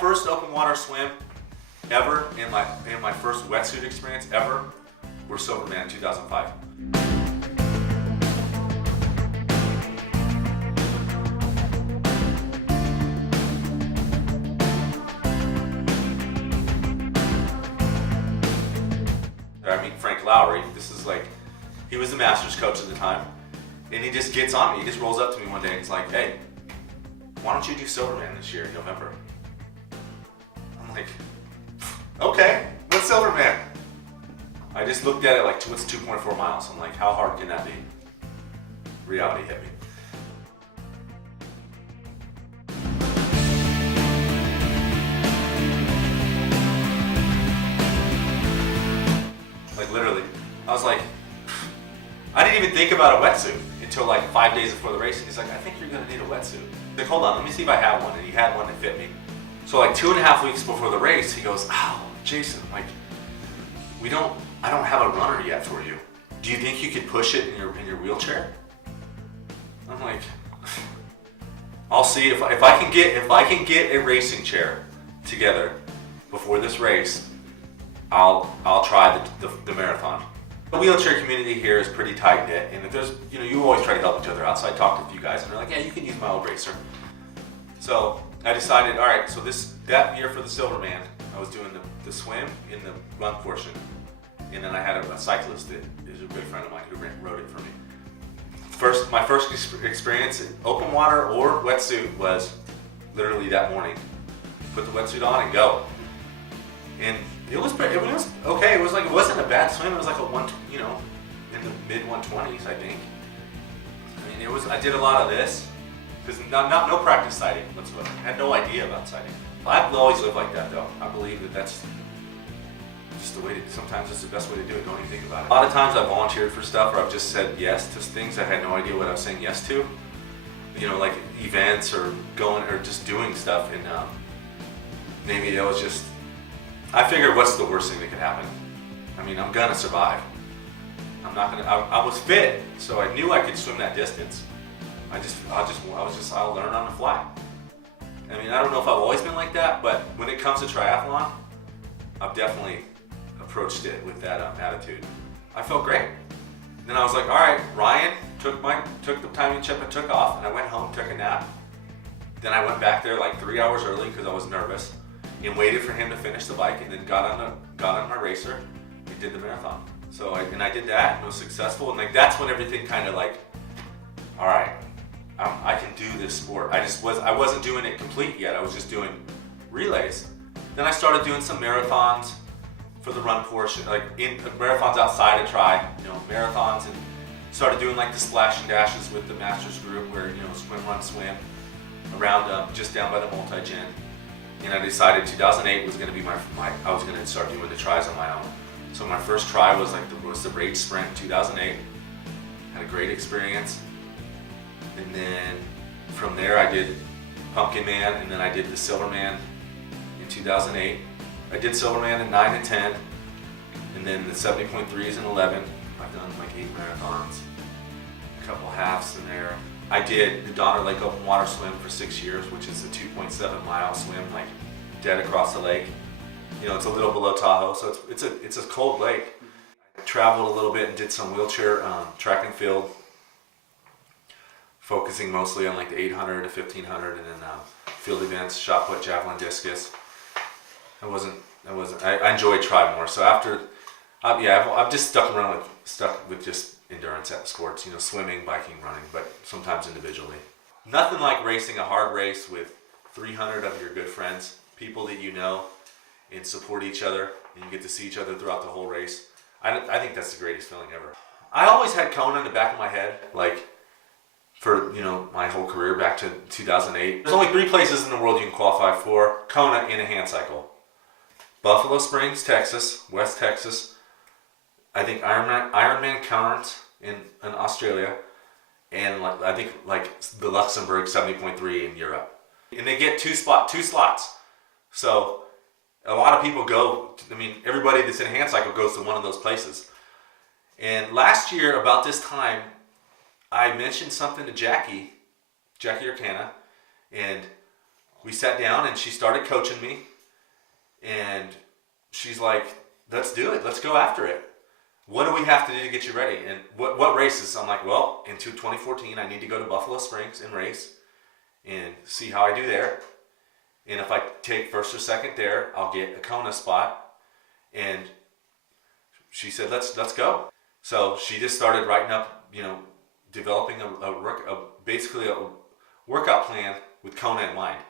first open water swim ever, and my first wetsuit experience ever, were Silverman 2005. I meet Frank Lowry. This is like, he was the Masters coach at the time, and he just gets on me. He just rolls up to me one day and he's like, "Hey, why don't you do Silverman this year in November?" I'm like, "Okay, what's Silverman?" I just looked at it like, what's 2.4 miles? I'm like, how hard can that be? Reality hit me. Like literally, I was like, I didn't even think about a wetsuit until like 5 days before the race. He's like, "I think you're gonna need a wetsuit." I'm like, hold on, let me see if I have one. And he had one that fit me. So like 2.5 weeks before the race, he goes, "Oh, Jason, like, I don't have a runner yet for you. Do you think you could push it in your wheelchair?" I'm like, "I'll see if I can get a racing chair together before this race. I'll try the marathon." The wheelchair community here is pretty tight knit, and if there's, you always try to help each other out. So I talked to a few guys, and they're like, "Yeah, you can use my old racer." So I decided, all right. So that year for the Silverman, I was doing the swim in the run portion, and then I had a cyclist that is a good friend of mine who rode it for me. My first experience in open water or wetsuit was literally that morning. Put the wetsuit on and go. And it was okay. It wasn't a bad swim. It was like in the mid 120s, I think. I mean, I did a lot of this because no practice sighting whatsoever. I had no idea about sighting. I've always lived like that though. I believe that's just the way sometimes it's the best way to do it. Don't even think about it. A lot of times I volunteered for stuff, or I've just said yes to things I had no idea what I was saying yes to. Like events or going or just doing stuff, and maybe it was just. I figured, what's the worst thing that could happen? I mean, I'm gonna survive. I was fit, so I knew I could swim that distance. I'll learn on the fly. I mean, I don't know if I've always been like that, but when it comes to triathlon, I've definitely approached it with that attitude. I felt great. Then I was like, all right, Ryan took the timing chip and took off, and I went home, took a nap. Then I went back there like 3 hours early because I was nervous, and waited for him to finish the bike, and then got on my racer and did the marathon. So I did that, and it was successful, and like that's when everything kind of like, all right, I can do this sport. I wasn't doing it complete yet. I was just doing relays. Then I started doing some marathons for the run portion, like in marathons outside of marathons, and started doing like the splash and dashes with the Masters group, where swim, run, swim around just down by the multi-gen. And I decided 2008 was going to be I was going to start doing the tries on my own. So my first try was the Rage Sprint in 2008. Had a great experience. And then from there I did Pumpkin Man, and then I did the Silverman in 2008. I did Silverman in 9 and 10, and then the 70.3s and 11. I've done like 8 marathons, a couple halves in there. I did the Donner Lake Open Water Swim for 6 years, which is a 2.7 mile swim, like dead across the lake. It's a little below Tahoe, so it's a cold lake. I traveled a little bit and did some wheelchair track and field, focusing mostly on like the 800 to 1500, and then field events, shot put, javelin, discus. I enjoyed tri more. So after, I've just stuck with just endurance sports, swimming, biking, running, but sometimes individually. Nothing like racing a hard race with 300 of your good friends, people that you know, and support each other, and you get to see each other throughout the whole race. I think that's the greatest feeling ever. I always had Kona in the back of my head, like for my whole career back to 2008. There's only 3 places in the world you can qualify for Kona in a hand cycle. Buffalo Springs, Texas, West Texas. I think Ironman Cairns in Australia, and I think the Luxembourg 70.3 in Europe. And they get two slots. So a lot of people go. Everybody that's in a hand cycle goes to one of those places. And last year about this time, I mentioned something to Jackie Arcana, and we sat down and she started coaching me, and she's like, let's do it. Let's go after it. What do we have to do to get you ready? And what races? I'm like, well, in 2014, I need to go to Buffalo Springs and race and see how I do there. And if I take first or second there, I'll get a Kona spot. And she said, let's go. So she just started writing up, developing basically a workout plan with Kona in mind.